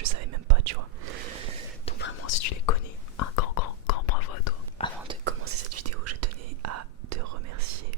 je savais même pas, tu vois. Donc vraiment, si tu les connais, un grand bravo à toi. Avant de commencer cette vidéo, je tenais à te remercier,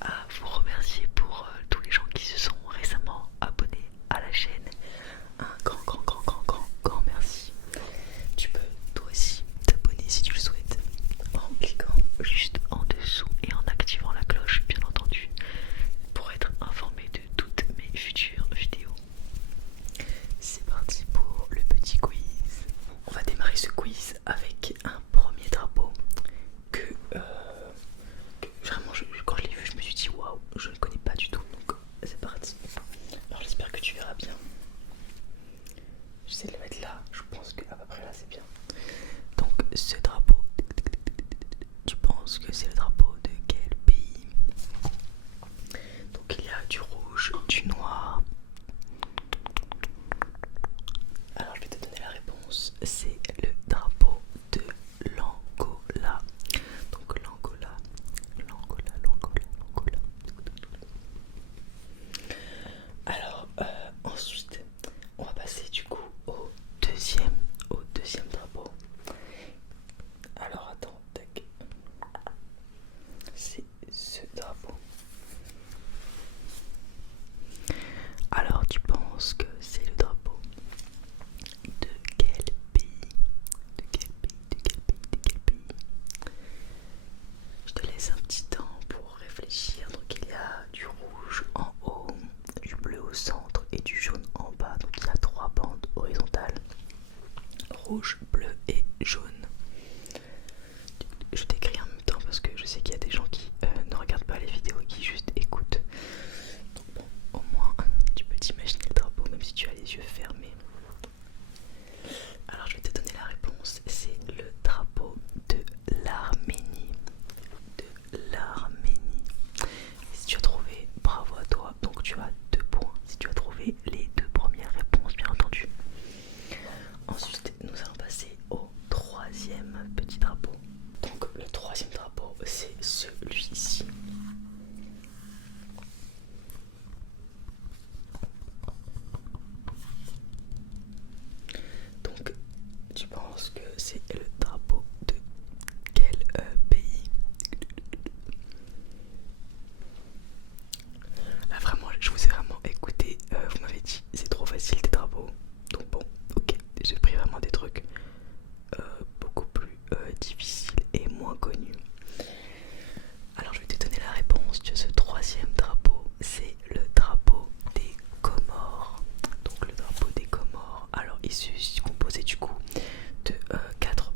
à vous remercier pour tous les gens qui se sont récemment abonnés à la chaîne. Un grand merci. Tu peux toi aussi t'abonner si tu le souhaites en cliquant juste en dessous et en activant la cloche, bien entendu, pour être informé de toutes mes futures vidéos. C'est parti pour le petit quiz. On va démarrer ce quiz avec un premier drapeau que, vraiment quand je l'ai vu je me suis dit waouh, je ne connais pas du tout, donc c'est parti. Alors j'espère que tu verras bien. J'essaie de le mettre là, je pense qu'à peu près là c'est bien. Donc ce drapeau, tu penses que c'est le drapeau de quel pays? Donc il y a du rouge, du noir. Alors je vais te donner la réponse, c'est le drapeau de l'Angola. Donc l'Angola. Alors ensuite, on va passer du coup au deuxième drapeau. Alors attends, tac. C'est ce drapeau. Alors tu penses que c'est le drapeau de quel pays? De quel pays? De quel pays? De quel pays? Je te laisse un petit temps pour réfléchir. Donc il y a du rouge en haut, du bleu au centre et du jaune en bas. Donc il y a 3 bandes horizontales. Rouge, bleu et jaune. Je t'écris en même temps parce que je sais qu'il y a des gens qui ne regardent pas les vidéos et qui juste écoutent. Donc bon, au moins tu peux t'imaginer le drapeau même si tu as les yeux fermés. Alors je vais te donner la réponse, c'est le drapeau de l'Arménie. De l'Arménie. Et si tu as trouvé, bravo à toi, donc tu as 2 points si tu as trouvé les 2 premières réponses, bien entendu. Ensuite nous allons passer au troisième petit drapeau. Donc le troisième drapeau c'est celui-ci. Donc tu penses que c'est le drapeau de quel pays? Là vraiment je vous ai vraiment écouté, vous m'avez dit c'est trop facile tes drapeaux. Donc bon, ok, j'ai pris vraiment des trucs beaucoup plus difficiles et moins connus. Alors je vais te donner la réponse de ce troisième drapeau, c'est le drapeau des Comores. Donc le drapeau des Comores, alors il se composait du coup de 4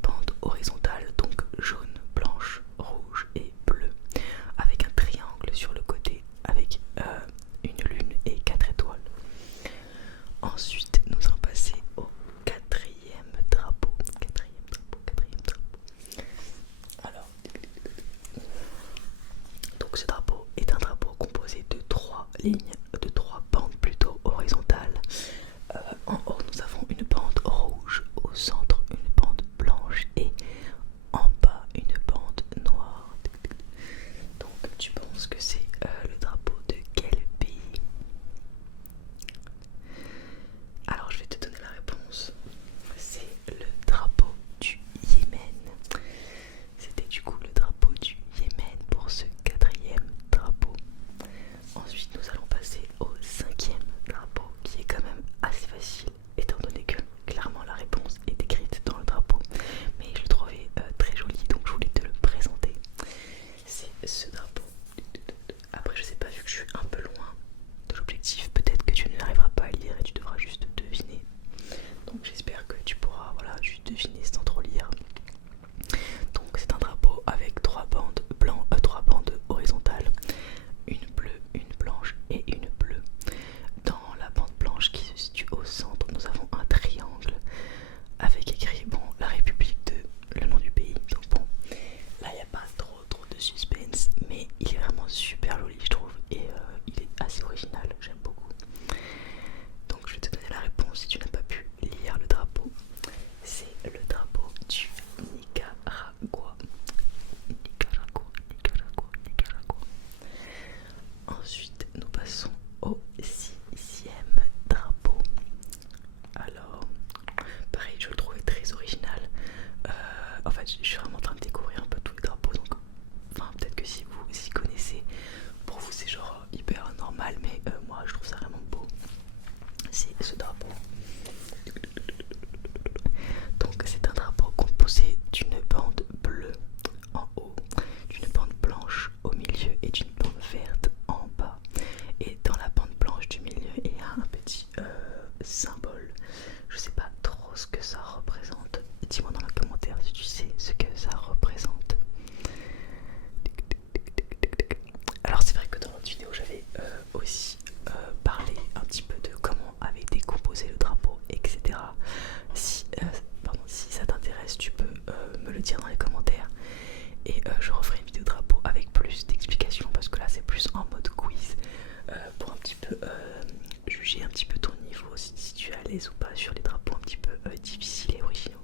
l'aise ou pas sur les drapeaux un petit peu difficiles et originaux.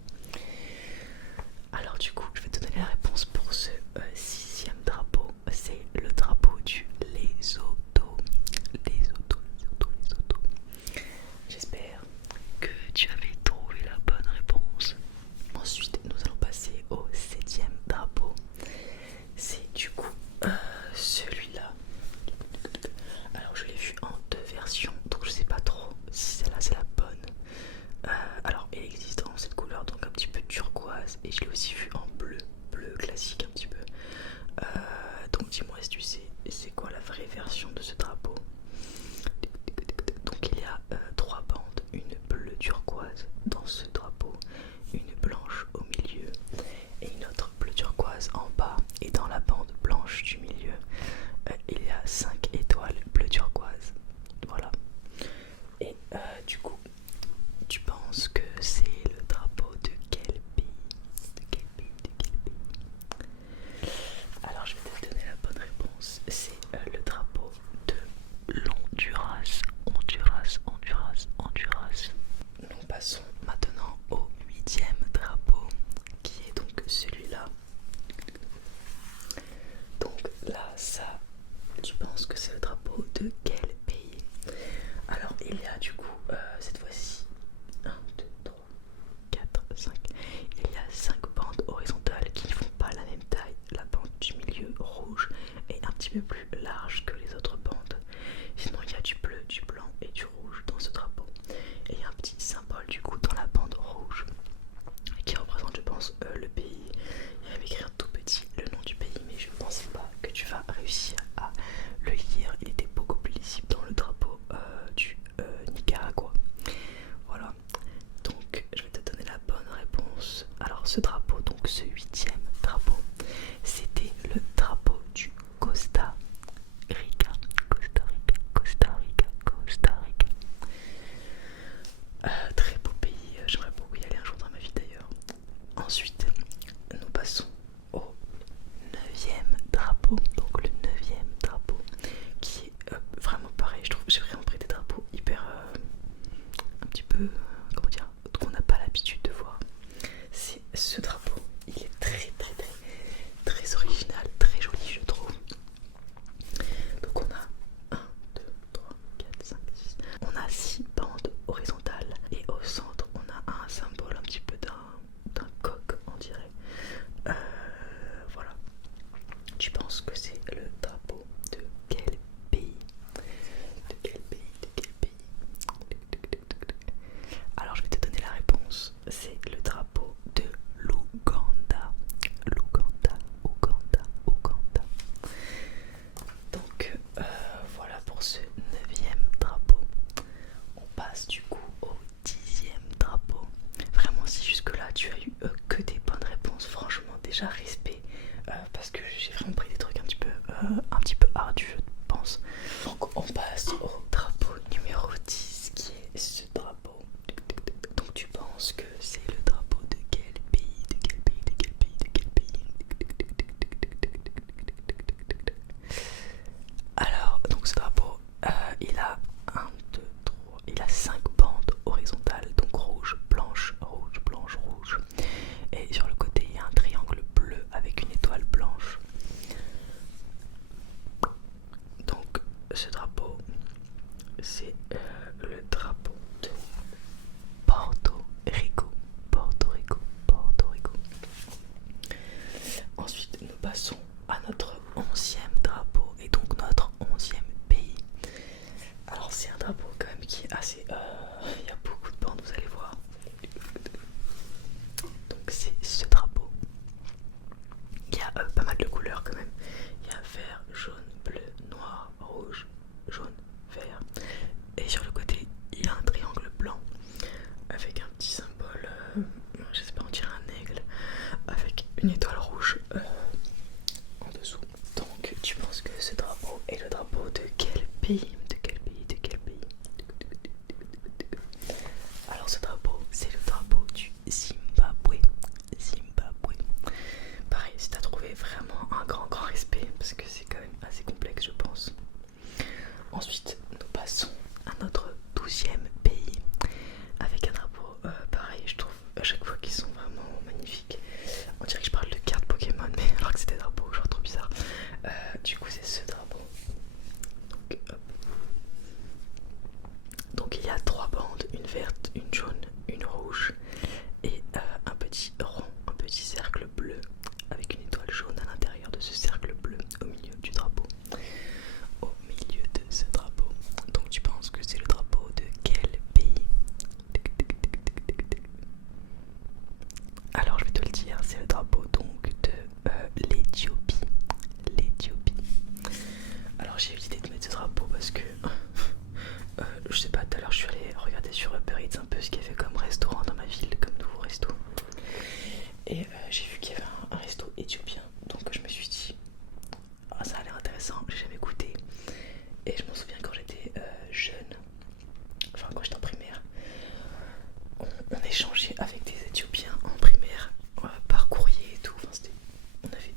Alors du coup, je vais te donner la réponse pour ce sixième drapeau. C'est le drapeau du Lesotho. Lesotho, Lesotho, Lesotho. J'espère que tu avais trouvé la bonne réponse. Ensuite, nous allons passer au septième drapeau. C'est du coup celui-là. Alors je l'ai vu en deux versions, donc je sais pas trop si celle-là c'est la bonne. Alors il existe en cette couleur, donc un petit peu turquoise, et je l'ai aussi vu en bleu, bleu classique un petit peu. Donc dis-moi si tu sais c'est quoi la vraie version de ce drapeau. Donc il y a trois bandes, une bleue turquoise dans ce drapeau, une blanche au milieu et une autre bleu turquoise en bas, et dans la bande blanche du milieu il y a 5 étoiles bleu turquoise. Voilà. Et du coup, tu penses que c'est le drapeau de quel pays? De quel pays? De quel pays? Alors je vais te donner la bonne réponse. C'est le drapeau de l'Honduras. Honduras, Honduras, Honduras. Nous passons maintenant au huitième drapeau, qui est donc celui-là. Donc là, ça, tu penses que c'est le drapeau de quel pays? Alors il y a du coup cette fois-ci 1, 2, 3, 4, 5. Il y a 5 bandes horizontales qui ne font pas la même taille. La bande du milieu rouge est un petit peu plus large que les autres bandes. Sinon il y a du bleu, du blanc et du rouge dans ce drapeau. Et il y a un petit symbole du coup dans la bande rouge qui représente, je pense, le pays. Il y avait écrit un tout petit le nom du pays, mais je ne pense pas que tu vas réussir à le lire. Il était beaucoup plus lisible dans le drapeau du Nicaragua. Voilà, donc je vais te donner la bonne réponse. Alors ce drapeau, donc ce huitième drapeau, c'était le drapeau du Costa Rica. Costa Rica, Costa Rica, Costa Rica. Très beau pays, j'aimerais beaucoup y aller un jour dans ma vie d'ailleurs. Ensuite, nous passons au neuvième drapeau. Donc le neuvième drapeau qui est vraiment pareil, je trouve. J'ai vraiment pris des drapeaux hyper un petit peu, comment dire, qu'on n'a pas l'habitude de voir. C'est ce drapeau, il est très très très très original, très joli je trouve. Donc on a 1, 2, 3, 4, 5, 6. On a 6 bandes horizontales et au centre on a un symbole un petit peu d'un coq on dirait. Voilà. Tu penses que c'est le drapeau de quel pays? De quel pays? De quel pays? Alors je vais te donner la réponse. C'est le drapeau de l'Ouganda. L'Ouganda, Ouganda, Ouganda. Donc voilà pour ce neuvième drapeau. On passe du coup au dixième drapeau. Vraiment si jusque là tu as eu que des bonnes réponses, franchement déjà respect, parce que j'ai vraiment pris des trucs un petit peu ardus je pense. Donc on passe au drapeau numéro 10 qui est ce drapeau. Donc tu penses que c'est le drapeau de quel pays? De quel pays? De quel pays? De quel pays? Alors donc ce drapeau il a 1, 2, 3, il a 5 bandes horizontales, donc rouge, blanche, rouge, blanche, rouge. Et sur le côté il y a un triangle bleu avec une étoile blanche. Donc ce drapeau c'est le drapeau de Porto Rico. le drapeau donc de l'Éthiopie. L'Éthiopie. Alors j'ai eu l'idée de mettre ce drapeau parce que je sais pas, tout à l'heure je suis allée regarder sur Uber Eats un peu ce qu'il y avait comme restaurant dans ma ville, comme nouveau resto. Et j'ai vu qu'il y avait un resto éthiopien, donc je me suis dit ah, ça a l'air intéressant, j'ai jamais goûté. Et je m'en souviens quand j'étais jeune, enfin quand j'étais en primaire, on échangeait avec des Éthiopiens en primaire par courrier et tout. Enfin, on avait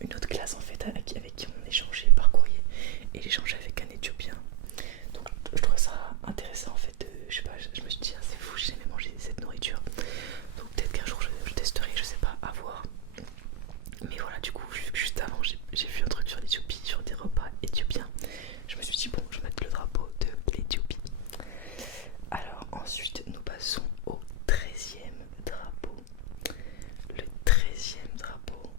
une autre classe en fait avec qui on échangeait par courrier et j'échangeais avec un Éthiopien. Donc je trouvais ça intéressant en fait. Je sais pas, je me suis dit ah, c'est fou, j'ai jamais mangé cette nourriture. Donc peut-être qu'un jour je testerai, je sais pas, à voir. Mais voilà, du coup, juste avant, j'ai vu un truc sur l'Éthiopie, sur des repas éthiopiens. Je me suis dit, bon, je vais mettre le drapeau de l'Éthiopie. Alors, ensuite, nous passons au 13e drapeau. Le 13e drapeau.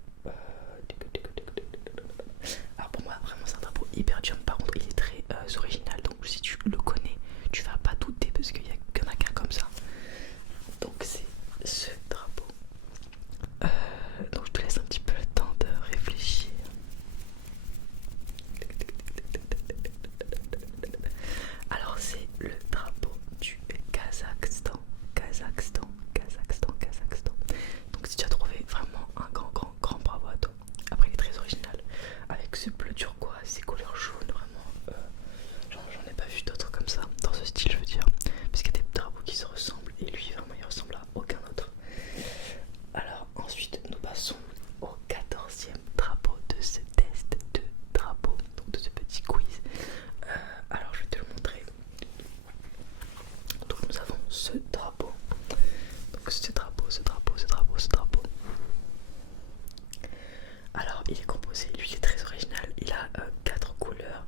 Alors, pour moi, vraiment, c'est un drapeau hyper dur. Par contre, il est très original. Donc, si tu le connais, tu vas pas douter parce qu'il y en a qu'un comme ça. Donc, c'est ce drapeau. Donc je te laisse un petit peu le temps de réfléchir. Alors c'est le drapeau du Kazakhstan. Kazakhstan, Kazakhstan, Kazakhstan. Donc si tu as trouvé vraiment un grand bravo à toi. Après il est très original. Avec ce bleu turquoise, ces couleurs jaunes, vraiment. J'en ai pas vu d'autres comme ça, dans ce style je veux dire. Parce qu'il y a des drapeaux qui se ressemblent et lui vraiment il ressemble à aucun autre. Alors ensuite nous passons au 14e drapeau de ce test de drapeau, donc de ce petit quiz. Alors je vais te le montrer. Donc nous avons ce drapeau. Donc ce drapeau. Alors il est composé, lui il est très original, il a 4 couleurs.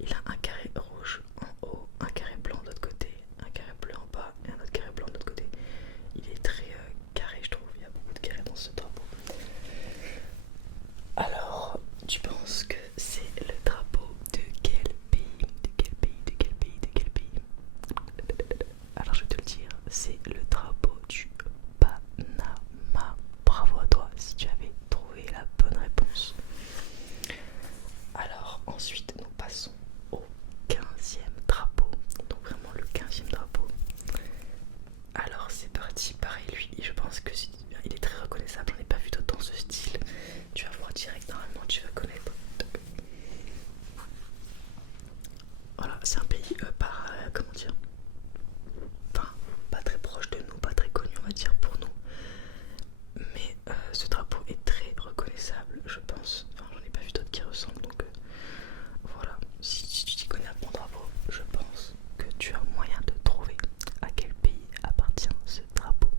Il a un carré rouge en haut, un carré blanc de l'autre côté, un carré bleu en bas et un autre carré blanc de l'autre côté. Il est très carré je trouve, il y a beaucoup de carrés dans ce drapeau. Alors, tu penses que c'est le drapeau de quel pays? Alors je vais te le dire, c'est le drapeau du Panama. Bravo à toi si tu avais trouvé la bonne réponse. Alors ensuite nous passons au 15e drapeau. Donc vraiment le 15e drapeau. Alors c'est parti, pareil lui, je pense que il est très reconnaissable, j'en ai pas vu d'autres dans ce style. Tu vas voir direct, normalement tu vas connaître. Voilà, c'est un pays comment dire, enfin pas très proche de nous, pas très connu on va dire pour nous. Mais ce drapeau est très reconnaissable je pense. Enfin j'en ai pas vu d'autres qui ressemblent donc voilà. Si tu t'y connais un bon drapeau, je pense que tu as moyen de trouver à quel pays appartient ce drapeau.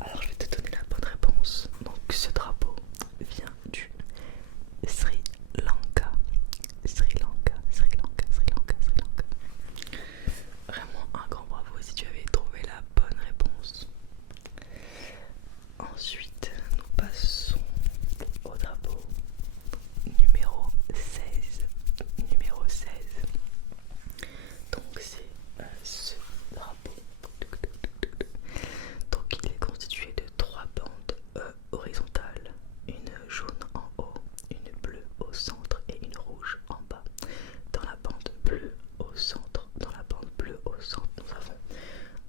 Alors je vais te donner la bonne réponse. Donc ce drapeau vient du Sri Lanka. Sri Lanka, Sri Lanka, Sri Lanka, Sri Lanka. Vraiment un grand bravo si tu avais trouvé la bonne réponse. Ensuite nous passons au drapeau numéro 16. Numéro 16. Donc c'est ce drapeau. Donc il est constitué de 3 bandes horizontales, une jaune en haut, une bleue au centre et une rouge en bas. Dans la bande bleue au centre, nous avons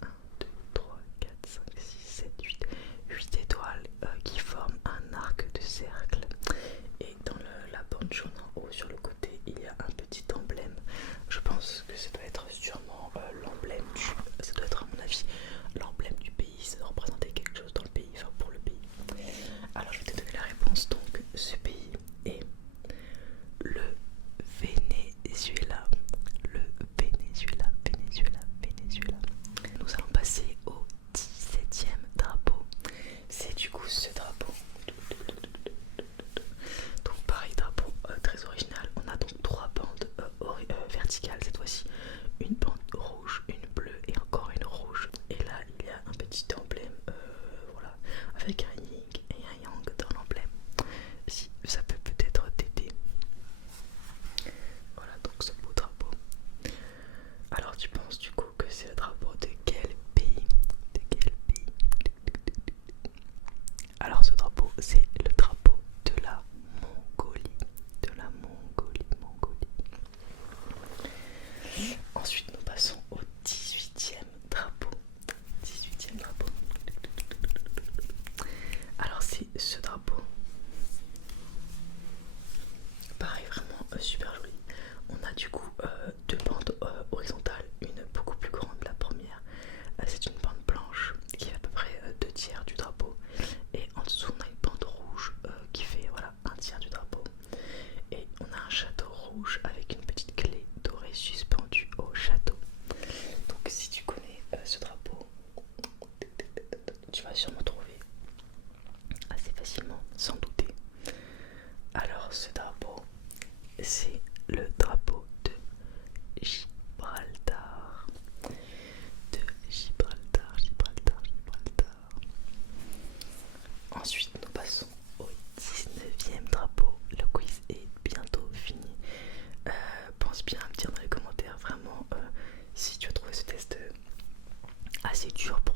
1, 2, 3, 4, 5, 6, 7, 8 étoiles qui forment un arc de cercle. Et dans la bande jaune en haut sur le côté, il y a un petit emblème. Je pense que ça doit être sûrement l'emblème ça doit être à mon avis l'emblème du pays, ça doit représenter quelque chose dans le pays, enfin pour le pays. Alors je vais te donner la réponse. Donc ce pays est le Venezuela. Le Venezuela. Nous allons passer au 17e drapeau. C'est du coup ce drapeau. Donc pareil, drapeau très original. On a donc 3 bandes verticales cette fois-ci. Une bande rouge, une bleue et encore une rouge. Et là il y a un petit emblème voilà, avec un yin et un yang dans l'emblème. Si ça peut peut-être t'aider. Voilà donc ce beau drapeau. Alors tu penses du coup que c'est le drapeau de quel pays? assez dur